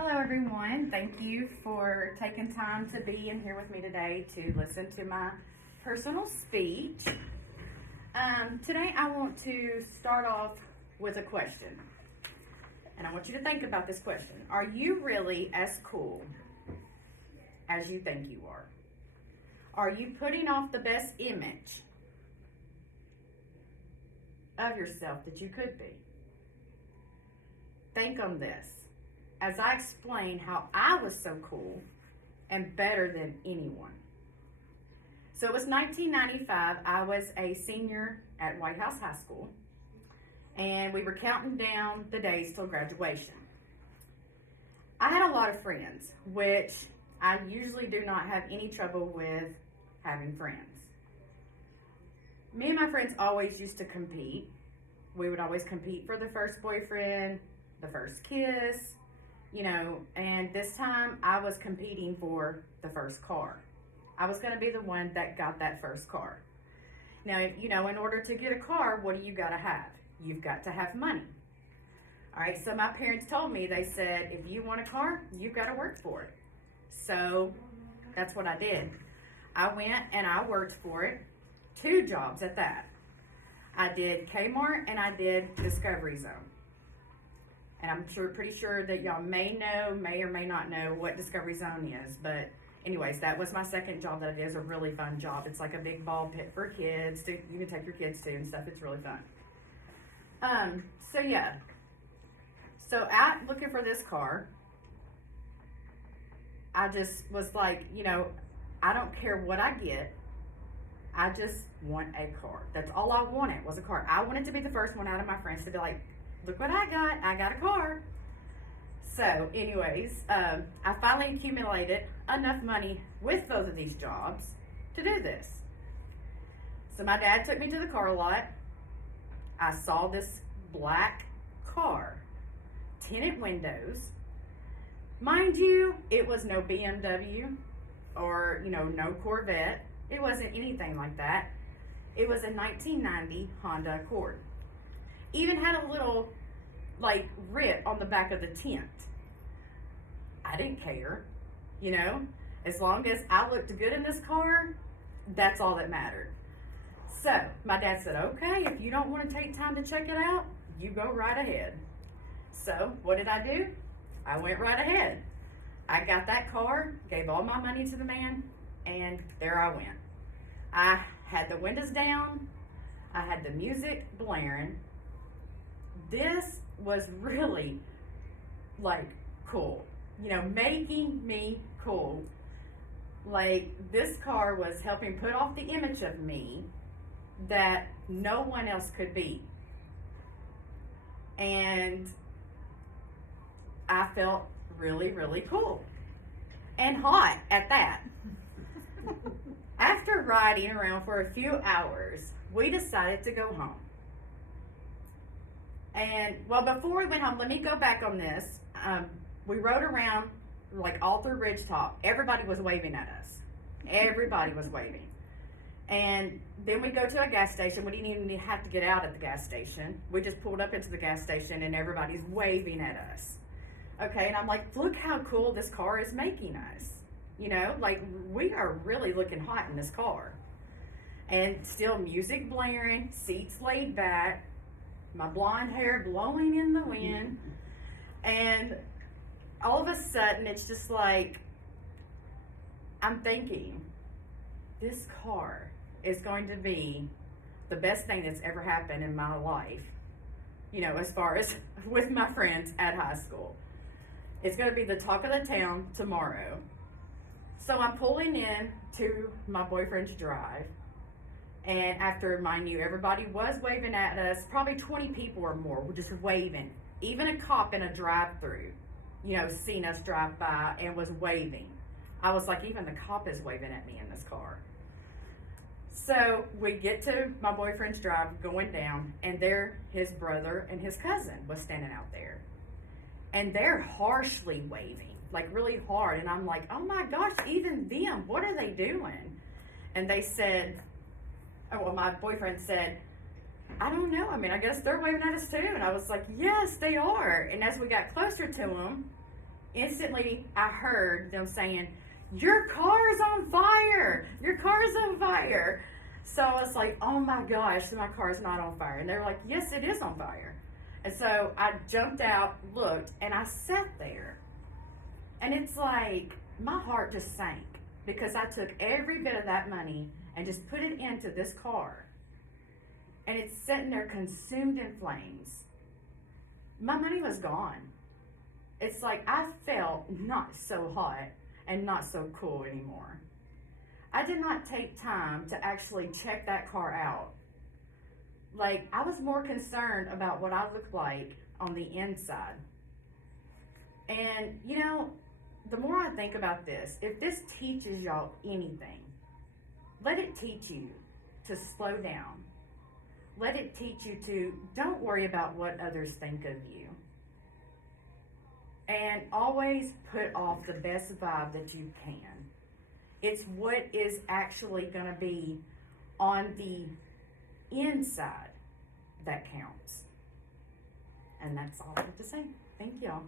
Hello, everyone. Thank you for taking time to be in here with me today to listen to my personal speech. Today, I want to start off with a question, and I want you to think about this question. Are you really as cool as you think you are? Are you putting off the best image of yourself that you could be? Think on this as I explain how I was so cool and better than anyone. So it was 1995. I was a senior at White House High School, and we were counting down the days till graduation. I had a lot of friends, which I usually do not have any trouble with having friends. Me and my friends always used to compete. We would always compete for the first boyfriend, the first kiss, and this time I was competing for the first car. I was going to be the one that got that first car. Now, in order to get a car, what do you got to have? You've got to have money. All right, so my parents told me, they said, if you want a car, you've got to work for it. So that's what I did. I went and I worked for it, 2 jobs at that. I did Kmart and I did Discovery Zone. And I'm pretty sure that y'all may or may not know what Discovery Zone is. But anyways, that was my second job that I did. It was a really fun job. It's like a big ball pit for kids. You can take your kids to and stuff. It's really fun. So out looking for this car, I just was like, I don't care what I get. I just want a car. That's all I wanted was a car. I wanted to be the first one out of my friends to be like, look what I got a car. So anyways, I finally accumulated enough money with both of these jobs to do this. So my dad took me to the car lot. I saw this black car, tinted windows. Mind you, it was no BMW or, no Corvette. It wasn't anything like that. It was a 1990 Honda Accord. Even had a little rip on the back of the tent. I didn't care, as long as I looked good in this car, that's all that mattered. So my dad said, okay, if you don't want to take time to check it out, you go right ahead. So what did I do? I went right ahead. I got that car, gave all my money to the man, and there I went. I had the windows down. I had the music blaring. This was really cool, making me cool. This car was helping put off the image of me that no one else could be. And I felt really, really cool and hot at that. After riding around for a few hours, we decided to go home. And before we went home, let me go back on this. We rode around all through Ridgetop. Everybody was waving at us. Everybody was waving. And then we go to a gas station. We didn't even have to get out at the gas station. We just pulled up into the gas station and everybody's waving at us. Okay, and I'm like, look how cool this car is making us. We are really looking hot in this car. And still music blaring, seats laid back, my blonde hair blowing in the wind. And all of a sudden, it's just I'm thinking, this car is going to be the best thing that's ever happened in my life, as far as with my friends at high school. It's going to be the talk of the town tomorrow. So I'm pulling in to my boyfriend's drive. And after, mind you, everybody was waving at us, probably 20 people or more were just waving. Even a cop in a drive-through, seen us drive by and was waving. I was like, even the cop is waving at me in this car. So we get to my boyfriend's drive going down, and there his brother and his cousin was standing out there. And they're harshly waving, really hard. And I'm like, oh my gosh, even them, what are they doing? And they said, my boyfriend said, I don't know. I guess they're waving at us too. And I was like, yes, they are. And as we got closer to them, Instantly, I heard them saying, "Your car's on fire! Your car's on fire!" So I was like, "Oh my gosh, my car's not on fire." And they were like, "Yes, it is on fire." And so I jumped out, looked, and I sat there. And it's like, my heart just sank because I took every bit of that money and just put it into this car. And it's sitting there consumed in flames. My money was gone. It's like I felt not so hot and not so cool anymore. I did not take time to actually check that car out. Like, I was more concerned about what I looked like on the inside. And, you know, the more I think about this, if this teaches y'all anything, let it teach you to slow down. Let it teach you to don't worry about what others think of you. And always put off the best vibe that you can. It's what is actually going to be on the inside that counts. And that's all I have to say. Thank y'all.